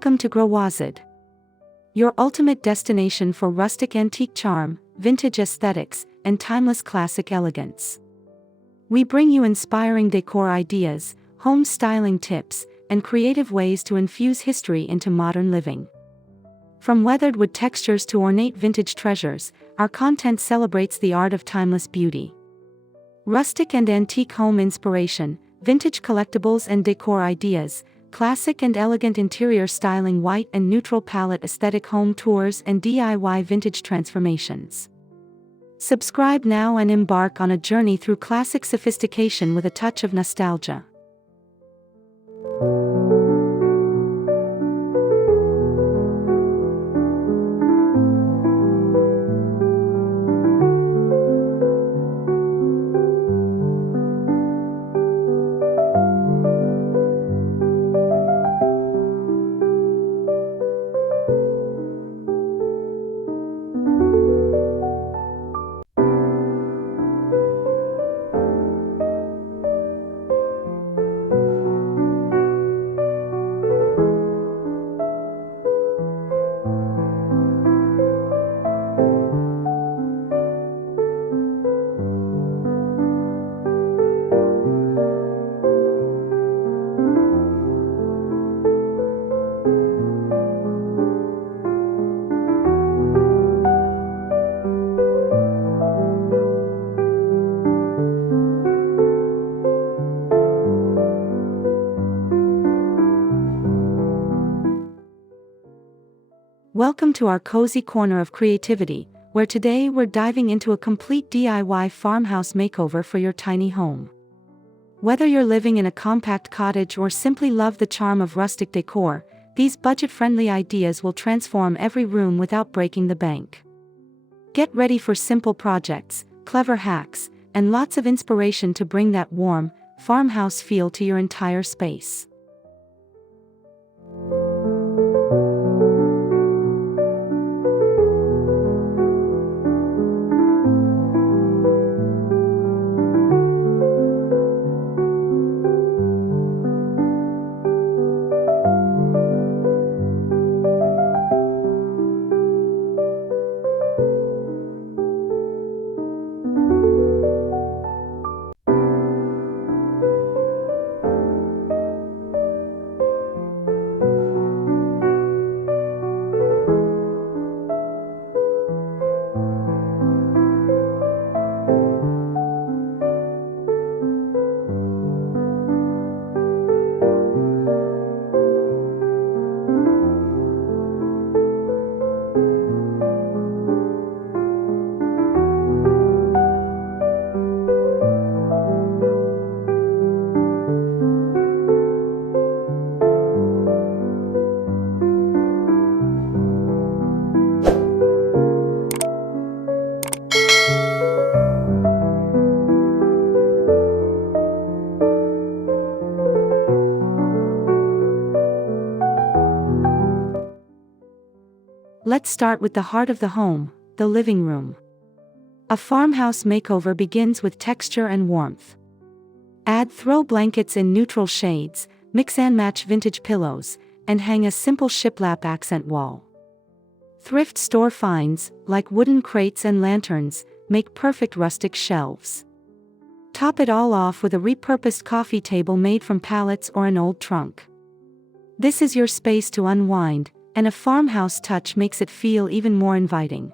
Welcome to Growazid, your ultimate destination for rustic antique charm, vintage aesthetics, and timeless classic elegance. We bring you inspiring decor ideas, home styling tips, and creative ways to infuse history into modern living. From weathered wood textures to ornate vintage treasures, our content celebrates the art of timeless beauty. Rustic and antique home inspiration, vintage collectibles and decor ideas, classic and elegant interior styling, white and neutral palette aesthetic home tours, and DIY vintage transformations. Subscribe now and embark on a journey through classic sophistication with a touch of nostalgia. Welcome to our cozy corner of creativity, where today we're diving into a complete DIY farmhouse makeover for your tiny home. Whether you're living in a compact cottage or simply love the charm of rustic decor, these budget-friendly ideas will transform every room without breaking the bank. Get ready for simple projects, clever hacks, and lots of inspiration to bring that warm, farmhouse feel to your entire space. Let's start with the heart of the home, the living room. A farmhouse makeover begins with texture and warmth. Add throw blankets in neutral shades, mix and match vintage pillows, and hang a simple shiplap accent wall. Thrift store finds, like wooden crates and lanterns, make perfect rustic shelves. Top it all off with a repurposed coffee table made from pallets or an old trunk. This is your space to unwind, and a farmhouse touch makes it feel even more inviting.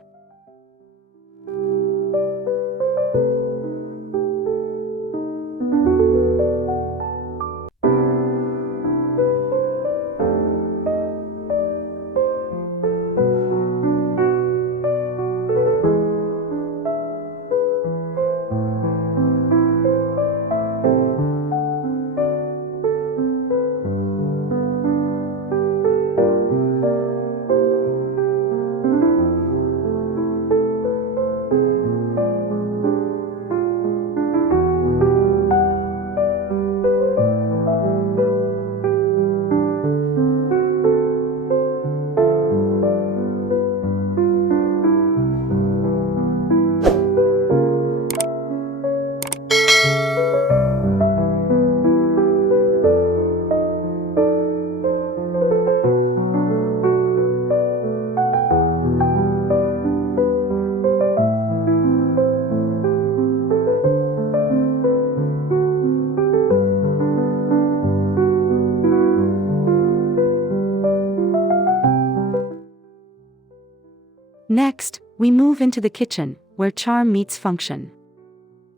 Next, we move into the kitchen, where charm meets function.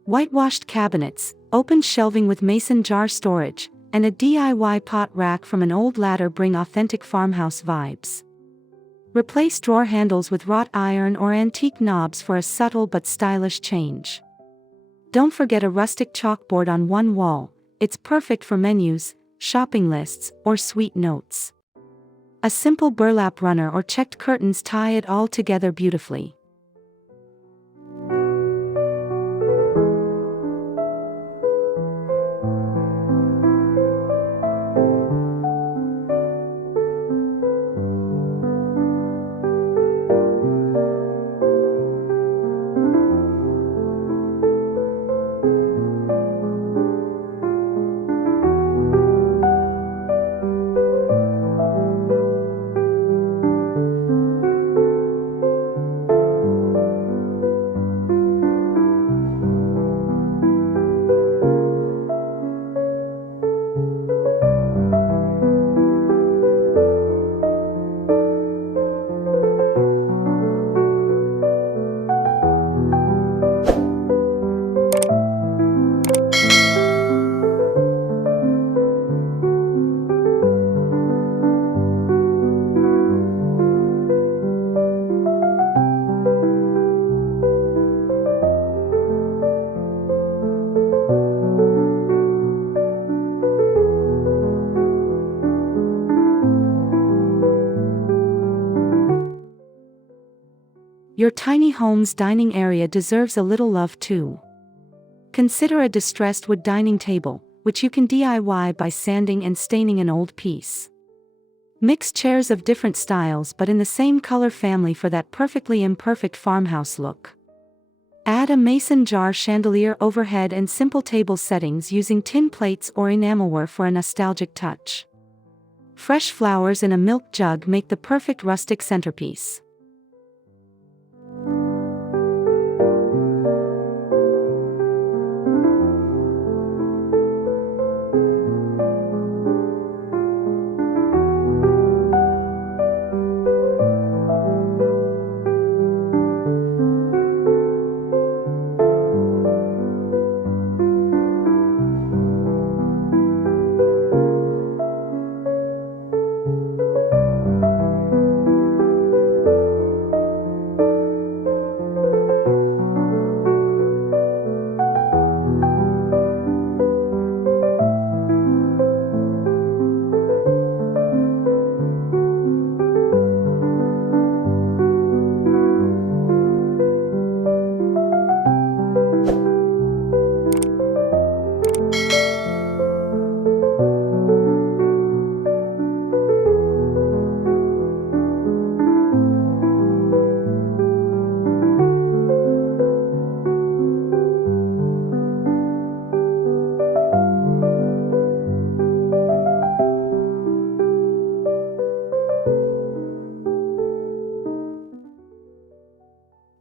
Whitewashed cabinets, open shelving with mason jar storage, and a DIY pot rack from an old ladder bring authentic farmhouse vibes. Replace drawer handles with wrought iron or antique knobs for a subtle but stylish change. Don't forget a rustic chalkboard on one wall, it's perfect for menus, shopping lists, or sweet notes. A simple burlap runner or checked curtains tie it all together beautifully. Your tiny home's dining area deserves a little love too. Consider a distressed wood dining table, which you can DIY by sanding and staining an old piece. Mix chairs of different styles but in the same color family for that perfectly imperfect farmhouse look. Add a mason jar chandelier overhead and simple table settings using tin plates or enamelware for a nostalgic touch. Fresh flowers in a milk jug make the perfect rustic centerpiece.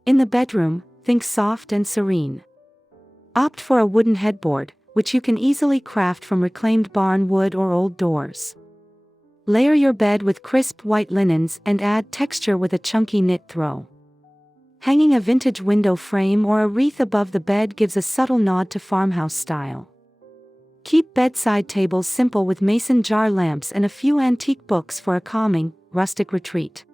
In the bedroom, think soft and serene. Opt for a wooden headboard, which you can easily craft from reclaimed barn wood or old doors. Layer your bed with crisp white linens and add texture with a chunky knit throw. Hanging a vintage window frame or a wreath above the bed gives a subtle nod to farmhouse style. Keep bedside tables simple with mason jar lamps and a few antique books for a calming, rustic retreat.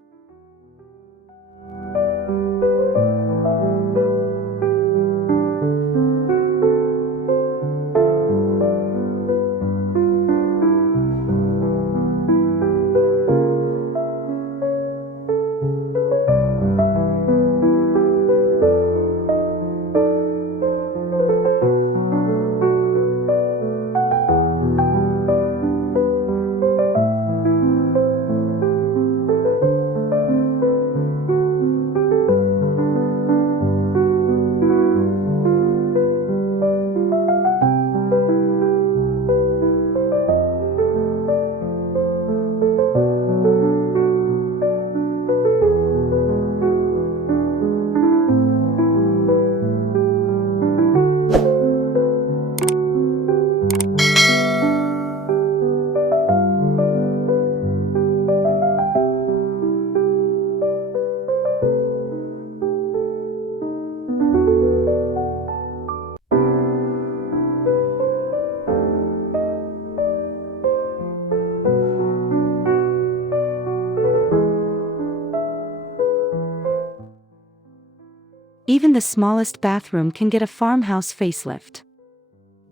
Even the smallest bathroom can get a farmhouse facelift.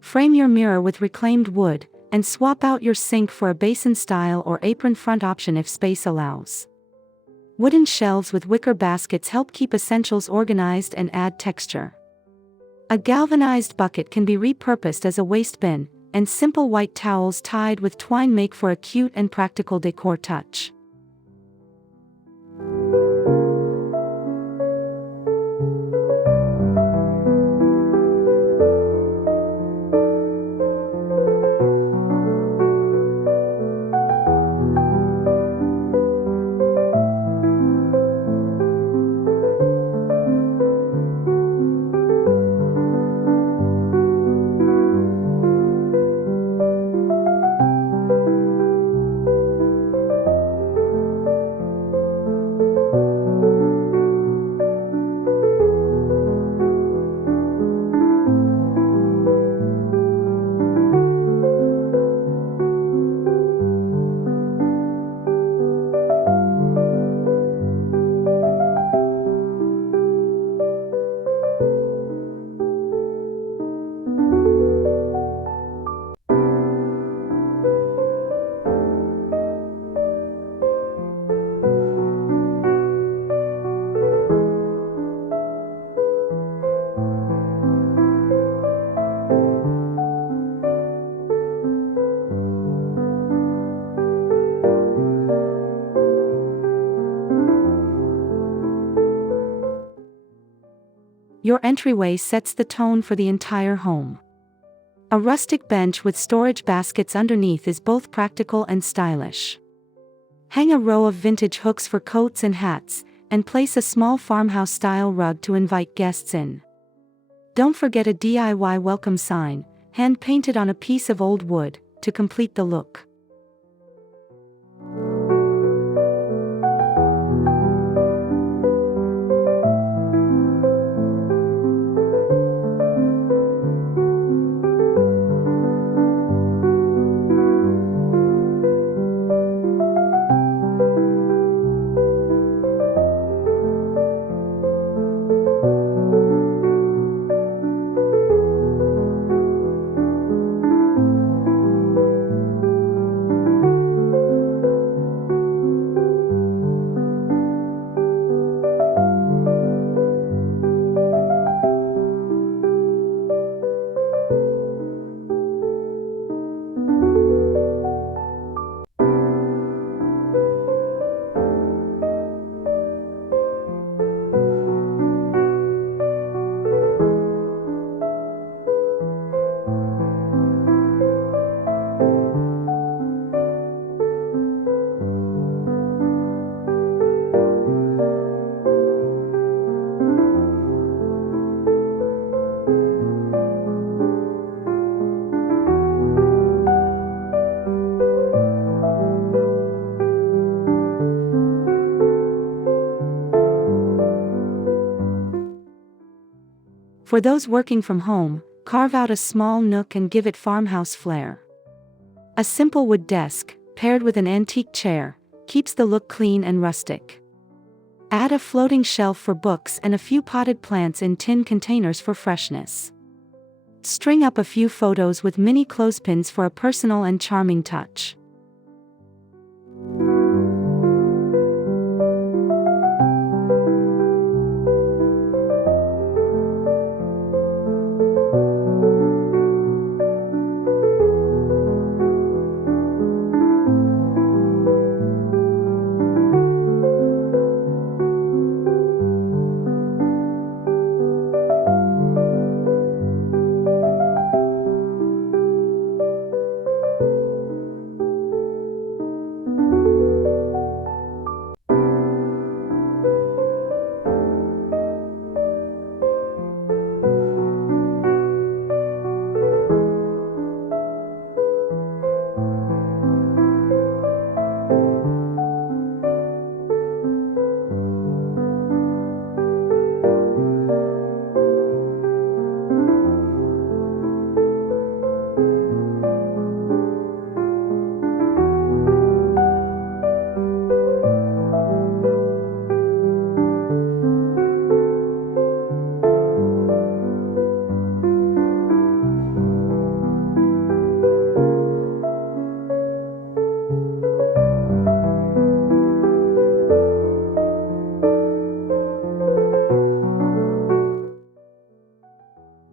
Frame your mirror with reclaimed wood, and swap out your sink for a basin-style or apron-front option if space allows. Wooden shelves with wicker baskets help keep essentials organized and add texture. A galvanized bucket can be repurposed as a waste bin, and simple white towels tied with twine make for a cute and practical decor touch. Your entryway sets the tone for the entire home. A rustic bench with storage baskets underneath is both practical and stylish. Hang a row of vintage hooks for coats and hats, and place a small farmhouse-style rug to invite guests in. Don't forget a DIY welcome sign, hand-painted on a piece of old wood, to complete the look. For those working from home, carve out a small nook and give it farmhouse flair. A simple wood desk, paired with an antique chair, keeps the look clean and rustic. Add a floating shelf for books and a few potted plants in tin containers for freshness. String up a few photos with mini clothespins for a personal and charming touch.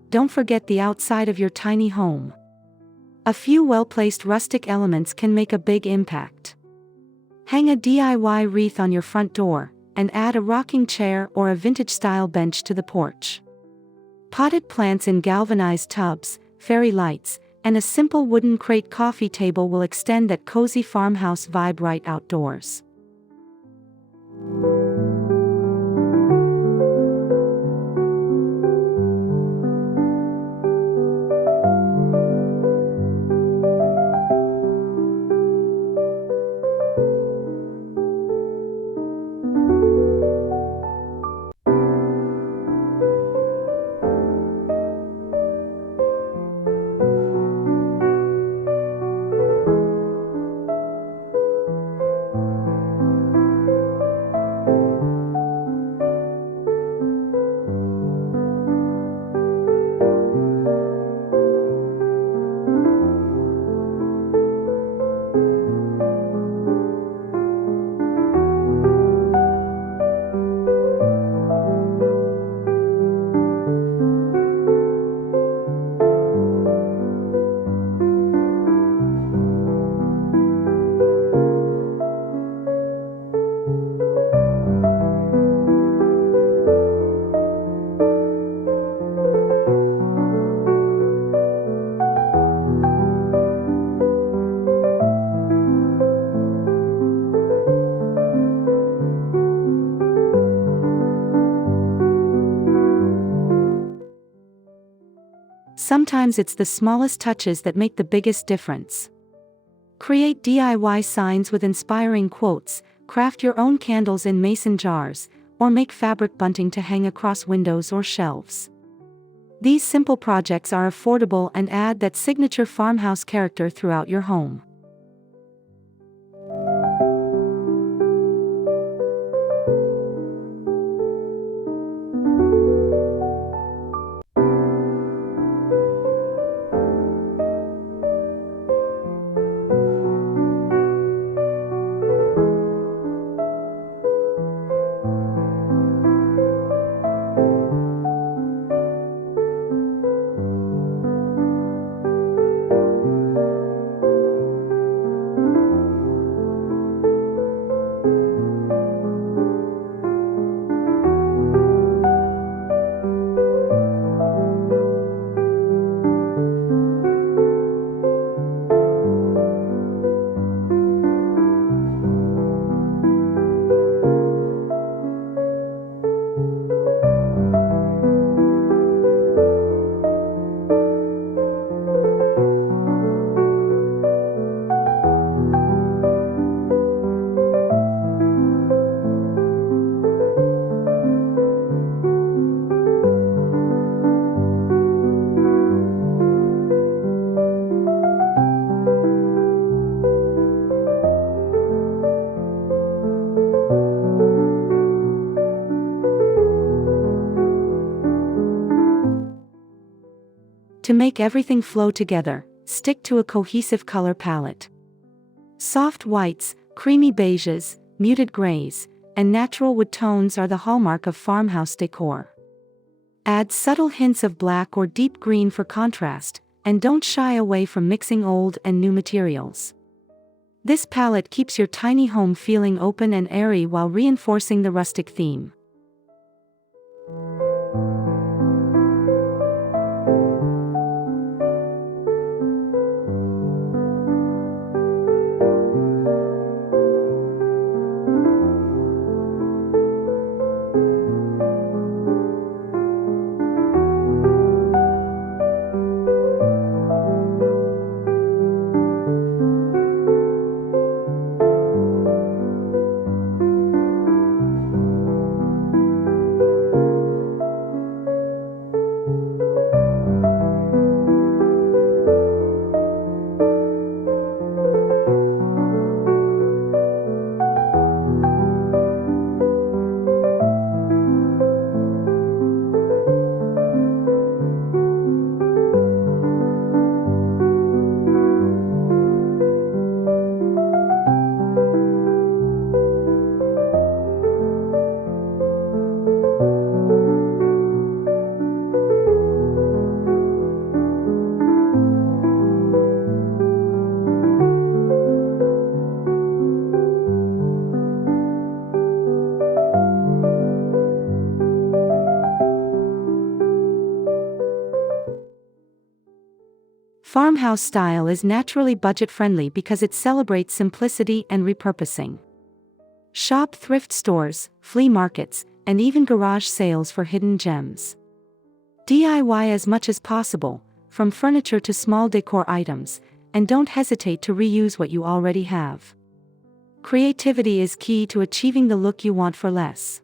don't forget the outside of your tiny home. A few well-placed rustic elements can make a big impact. Hang a DIY wreath on your front door, and add a rocking chair or a vintage-style bench to the porch. Potted plants in galvanized tubs, fairy lights, and a simple wooden crate coffee table will extend that cozy farmhouse vibe right outdoors. Sometimes it's the smallest touches that make the biggest difference. Create DIY signs with inspiring quotes, craft your own candles in mason jars, or make fabric bunting to hang across windows or shelves. These simple projects are affordable and add that signature farmhouse character throughout your home. To make everything flow together, stick to a cohesive color palette. Soft whites, creamy beiges, muted grays, and natural wood tones are the hallmark of farmhouse decor. Add subtle hints of black or deep green for contrast, and don't shy away from mixing old and new materials. This palette keeps your tiny home feeling open and airy while reinforcing the rustic theme. Farmhouse style is naturally budget-friendly because it celebrates simplicity and repurposing. Shop thrift stores, flea markets, and even garage sales for hidden gems. DIY as much as possible, from furniture to small decor items, and don't hesitate to reuse what you already have. Creativity is key to achieving the look you want for less.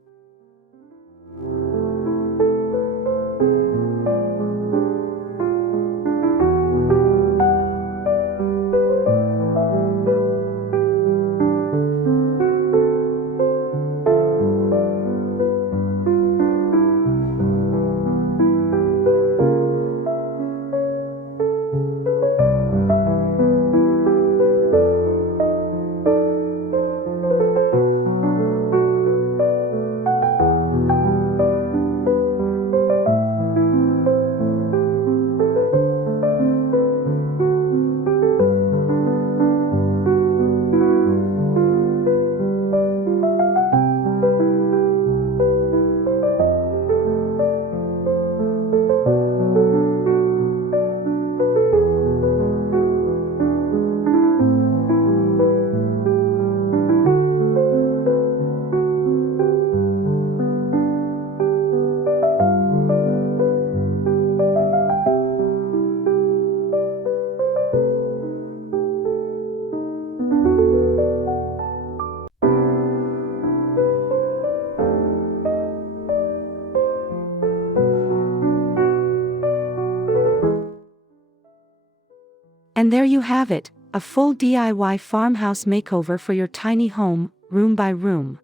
And there you have it, a full DIY farmhouse makeover for your tiny home, room by room.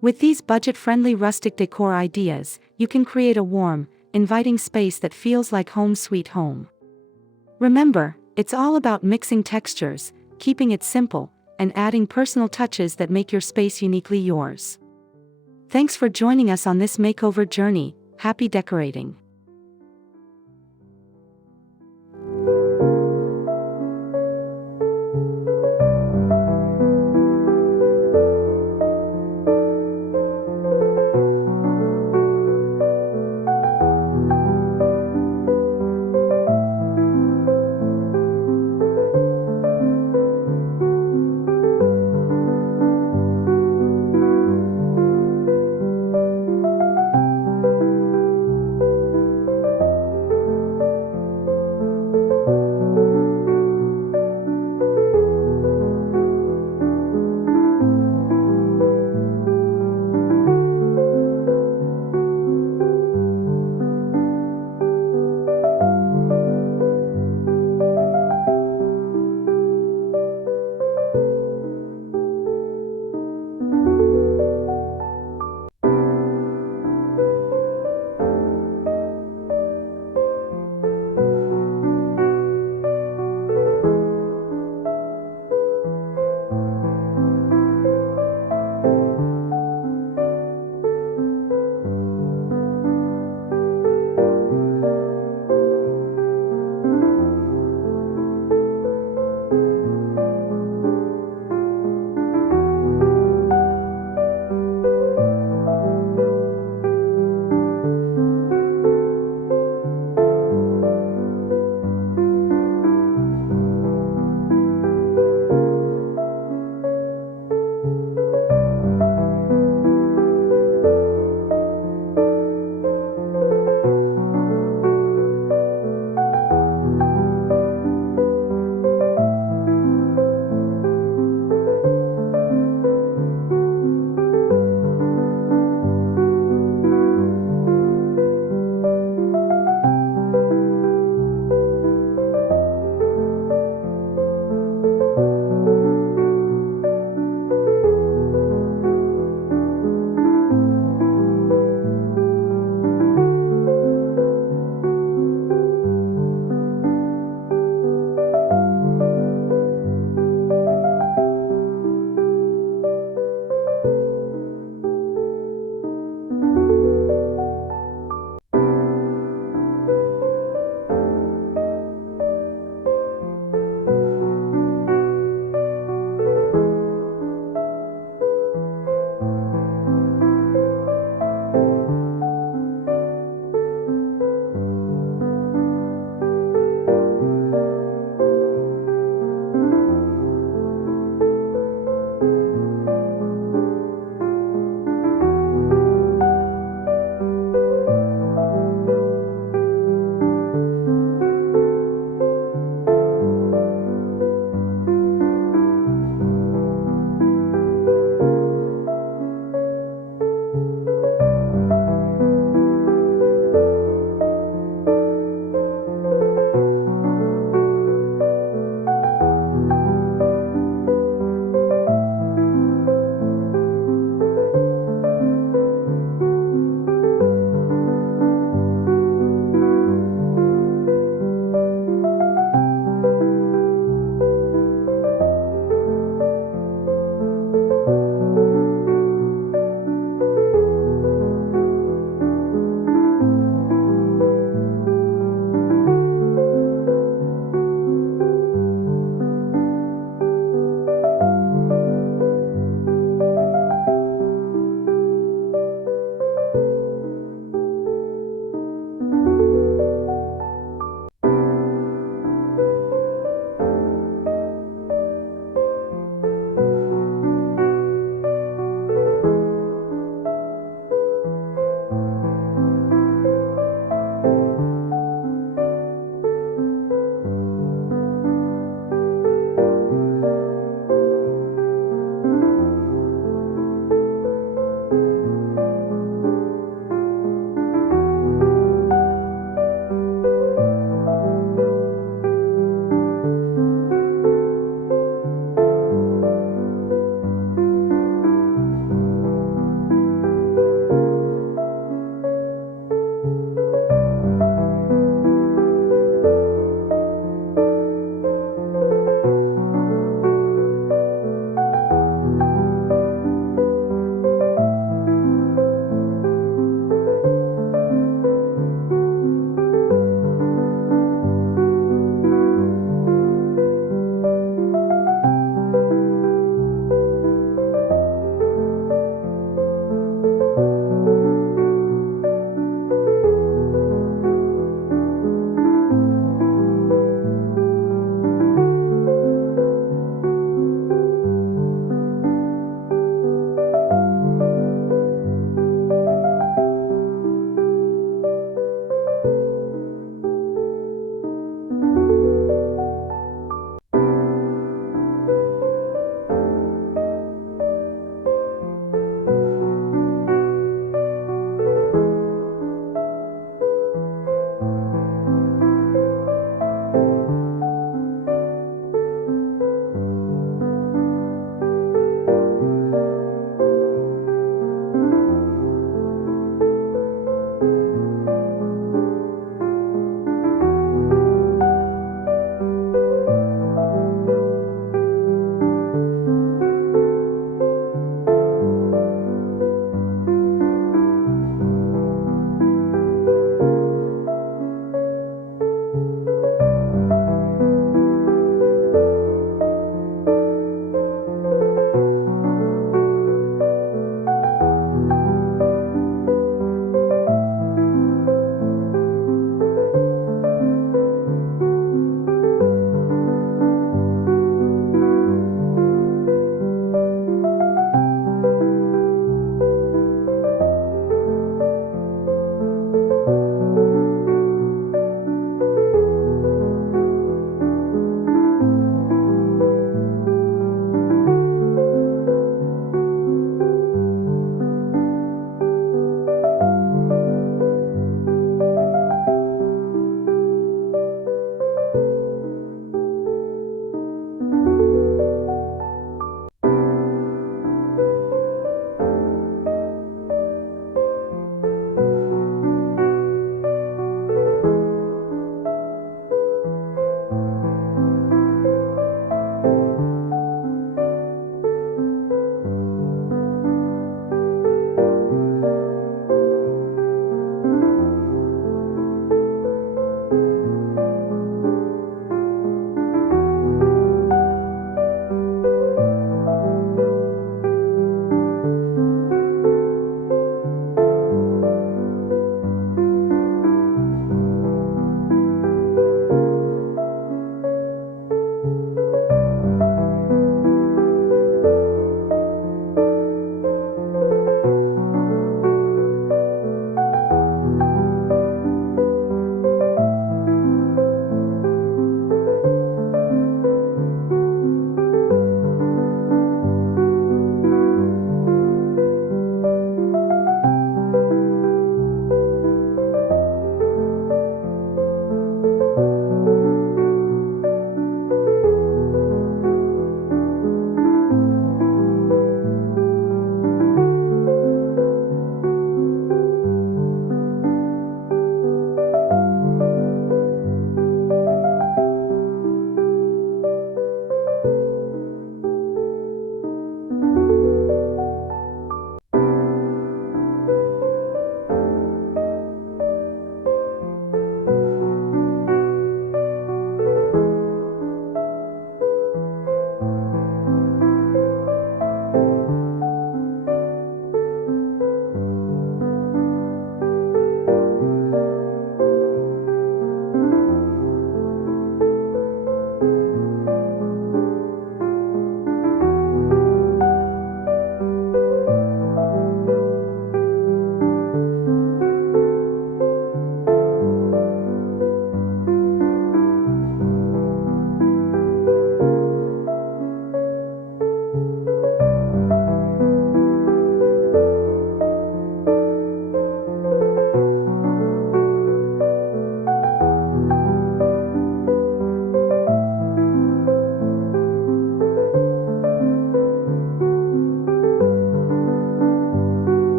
With these budget-friendly rustic decor ideas, you can create a warm, inviting space that feels like home sweet home. Remember, it's all about mixing textures, keeping it simple, and adding personal touches that make your space uniquely yours. Thanks for joining us on this makeover journey. Happy decorating!